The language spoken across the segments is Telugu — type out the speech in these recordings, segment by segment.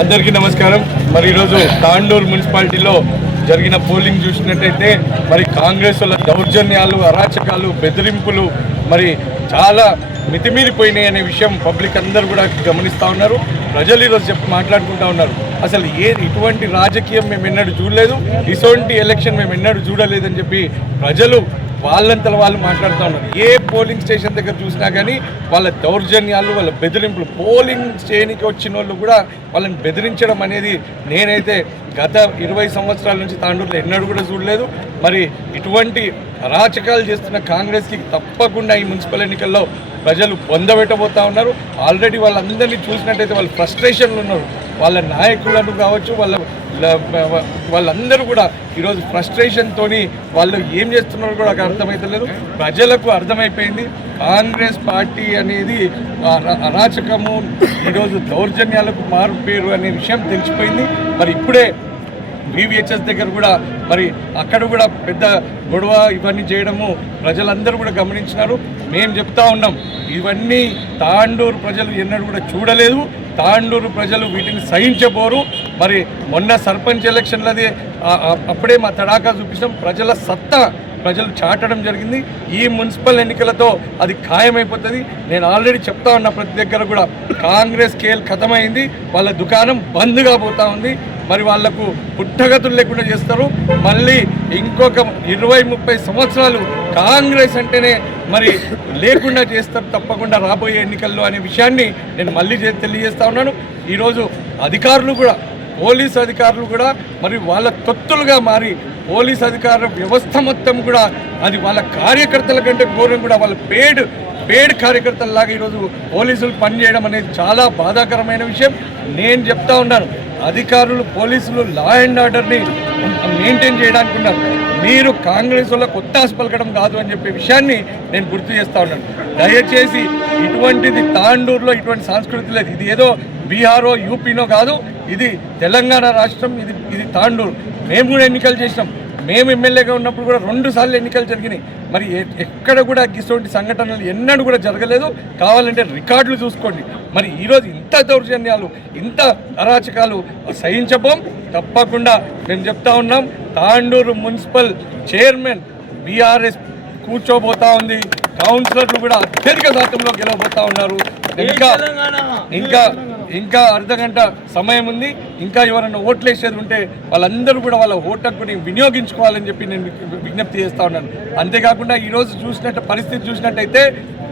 అందరికీ నమస్కారం. మరి ఈరోజు తాండూరు మున్సిపాలిటీలో జరిగిన పోలింగ్ చూసినట్టయితే మరి కాంగ్రెస్ వాళ్ళ దౌర్జన్యాలు అరాచకాలు బెదిరింపులు మరి చాలా మితిమీరిపోయినాయి అనే విషయం పబ్లిక్ అందరూ కూడా గమనిస్తూ ఉన్నారు. ప్రజలు ఈరోజు చెప్పి మాట్లాడుకుంటా ఉన్నారు. అసలు ఏ ఇటువంటి రాజకీయం మేము ఎన్నడూ చూడలేదు. ఇటువంటి ఎలక్షన్ మేము ఎన్నడూ చూడలేదని చెప్పి ప్రజలు వాళ్ళంతలో వాళ్ళు మాట్లాడుతూ ఉన్నారు. ఏ పోలింగ్ స్టేషన్ దగ్గర చూసినా కానీ వాళ్ళ దౌర్జన్యాలు వాళ్ళ బెదిరింపులు పోలింగ్ చేయడానికి వచ్చిన వాళ్ళు కూడా వాళ్ళని బెదిరించడం అనేది నేనైతే గత ఇరవై సంవత్సరాల నుంచి తాండూరులో ఎన్నడూ కూడా చూడలేదు. మరి ఇటువంటి అరాచకాలు చేస్తున్న కాంగ్రెస్కి తప్పకుండా ఈ మున్సిపల్ ఎన్నికల్లో ప్రజలు పొందబెట్టబోతా ఉన్నారు. ఆల్రెడీ వాళ్ళందరినీ చూసినట్టయితే వాళ్ళు ఫ్రస్ట్రేషన్లు ఉన్నారు. వాళ్ళ నాయకులను కావచ్చు వాళ్ళ వాళ్ళందరూ కూడా ఈరోజు ఫ్రస్ట్రేషన్తోని వాళ్ళు ఏం చేస్తున్నారో కూడా అర్థమవుతలేదు ప్రజలకు అర్థమైపోయింది. కాంగ్రెస్ పార్టీ అనేది అరాచకము ఈరోజు దౌర్జన్యాలకు మారు పేరు అనే విషయం తెలిసిపోయింది. మరి ఇప్పుడే వివిహెచ్ఎస్ దగ్గర కూడా మరి అక్కడ కూడా పెద్ద గొడవ ఇవన్నీ చేయడము ప్రజలందరూ కూడా గమనించినారు. మేము చెప్తా ఉన్నాం ఇవన్నీ తాండూరు ప్రజలు ఎన్నడూ కూడా చూడలేదు. తాండూరు ప్రజలు వీటిని సహించబోరు. మరి మొన్న సర్పంచ్ ఎలక్షన్లది అప్పుడే మా తడాకా చూపించడం ప్రజల సత్తా ప్రజలు చాటడం జరిగింది. ఈ మున్సిపల్ ఎన్నికలతో అది ఖాయమైపోతుంది. నేను ఆల్రెడీ చెప్తా ఉన్న ప్రతి దగ్గర కూడా. కాంగ్రెస్ కేల్ ఖతమైంది వాళ్ళ దుకాణం బంద్గా పోతా ఉంది. మరి వాళ్ళకు పుట్టగతులు లేకుండా చేస్తారు. మళ్ళీ ఇంకొక ఇరవై ముప్పై సంవత్సరాలు కాంగ్రెస్ అంటేనే మరి లేకుండా చేస్తారు తప్పకుండా రాబోయే ఎన్నికల్లో అనే విషయాన్ని నేను మళ్ళీ తెలియజేస్తా ఉన్నాను. ఈరోజు అధికారులు కూడా పోలీస్ అధికారులు కూడా మరి వాళ్ళ తొత్తులుగా మారి పోలీస్ అధికారుల వ్యవస్థ మొత్తం కూడా అది వాళ్ళ కార్యకర్తల కంటే ఘోరం కూడా వాళ్ళ పేడ్ పేడ్ కార్యకర్తలలాగా ఈరోజు పోలీసులు పనిచేయడం అనేది చాలా బాధాకరమైన విషయం. నేను చెప్తా ఉన్నాను అధికారులు పోలీసులు లా అండ్ ఆర్డర్ని మెయింటైన్ చేయడానికి ఉన్నారు. మీరు కాంగ్రెస్ వల్ల కొత్త ఆశ పలకడం కాదు అని చెప్పే విషయాన్ని నేను గుర్తు చేస్తా ఉన్నాను. దయచేసి ఇటువంటిది తాండూరులో ఇటువంటి సంస్కృతి లేదు ఇది ఏదో బీహారో యూపీనో కాదు ఇది తెలంగాణ రాష్ట్రం ఇది ఇది తాండూరు. మేము కూడా ఎన్నికలు చేసినాం. మేము ఎమ్మెల్యేగా ఉన్నప్పుడు కూడా రెండు సార్లు ఎన్నికలు జరిగినాయి. మరి ఎక్కడ కూడా ఇటువంటి సంఘటనలు ఎన్నడూ కూడా జరగలేదు. కావాలంటే రికార్డులు చూసుకోండి. మరి ఈరోజు ఇంత దౌర్జన్యాలు ఇంత అరాచకాలు సహించబోం. తప్పకుండా మేము చెప్తా ఉన్నాం. తాండూరు మున్సిపల్ చైర్మన్ బీఆర్ఎస్ కూర్చోబోతా ఉంది. కౌన్సిలర్లు కూడా అత్యధిక శాతంలో గెలవబోతా ఉన్నారు. ఇంకా ఇంకా ఇంకా అర్ధ గంట సమయం ఉంది. ఇంకా ఎవరైనా ఓట్లు వేసేది ఉంటే వాళ్ళందరూ కూడా వాళ్ళ ఓటు హక్కుని వినియోగించుకోవాలని చెప్పి నేను విజ్ఞప్తి చేస్తూ ఉన్నాను. అంతేకాకుండా ఈరోజు చూసినట్టు పరిస్థితి చూసినట్టయితే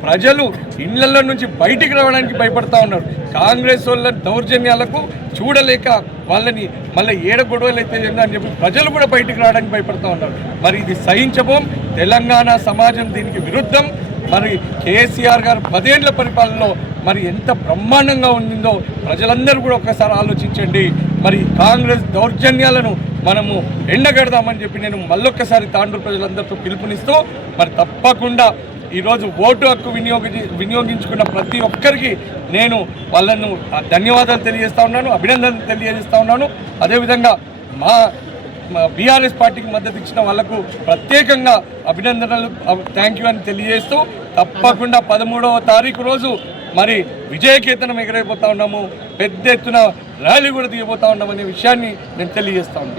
ప్రజలు ఇళ్ళలో నుంచి బయటికి రావడానికి భయపడతా ఉన్నారు. కాంగ్రెస్ వాళ్ళ దౌర్జన్యాలకు చూడలేక వాళ్ళని మళ్ళీ ఏడ గొడవలు అయితే అని చెప్పి ప్రజలు కూడా బయటికి రావడానికి భయపడతా ఉన్నారు. మరి ఇది సహించబోం. తెలంగాణ సమాజం దీనికి విరుద్ధం. మరి కేసీఆర్ గారు పదేళ్ళ పరిపాలనలో మరి ఎంత బ్రహ్మాండంగా ఉండిందో ప్రజలందరూ కూడా ఒక్కసారి ఆలోచించండి. మరి కాంగ్రెస్ దౌర్జన్యాలను మనము ఎండగడదామని చెప్పి నేను మళ్ళొక్కసారి తాండూరు ప్రజలందరితో పిలుపునిస్తూ మరి తప్పకుండా ఈరోజు ఓటు హక్కు వినియోగ వినియోగించుకున్న ప్రతి ఒక్కరికి నేను వాళ్ళను ధన్యవాదాలు తెలియజేస్తూ ఉన్నాను అభినందనలు తెలియజేస్తూ ఉన్నాను. అదేవిధంగా మా బీఆర్ఎస్ పార్టీకి మద్దతు ఇచ్చిన వాళ్ళకు ప్రత్యేకంగా అభినందనలు థ్యాంక్ యూ అని తెలియజేస్తూ తప్పకుండా పదమూడవ తారీఖు రోజు మరి విజయకేతనం ఎగరైపోతా ఉన్నాము. పెద్ద ఎత్తున ర్యాలీ కూడా దిగబోతా ఉన్నామనే విషయాన్ని నేను తెలియజేస్తా ఉన్నాను.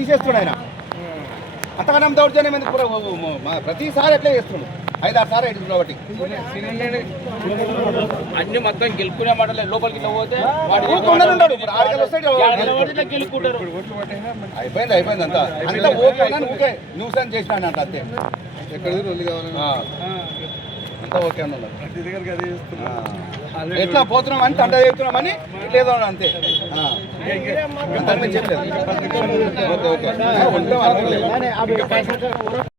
తీసేస్తున్నాడు ఆయన. దౌర్జన్యం ఎందుకు? ప్రతిసారి ఎట్లా చేస్తున్నాడు. ఐదు ఆరు సార్లు ఐదు కాబట్టి. అన్ని మొత్తం గెలుపుకునే మాటలే. లోపలికి పోతే గెలుపుకుంటారు. అయిపోయింది అయిపోయింది అంతా. అంతా ఓకే అని న్యూస్ అని చేసినాడు అంత. అంతే. అంతా ఓకే అని. ఎట్లా పోతున్నాం అని లేదో అంతే. అంతకు మించి ఏం లేదు. Okay okay. అనుకోలేదు.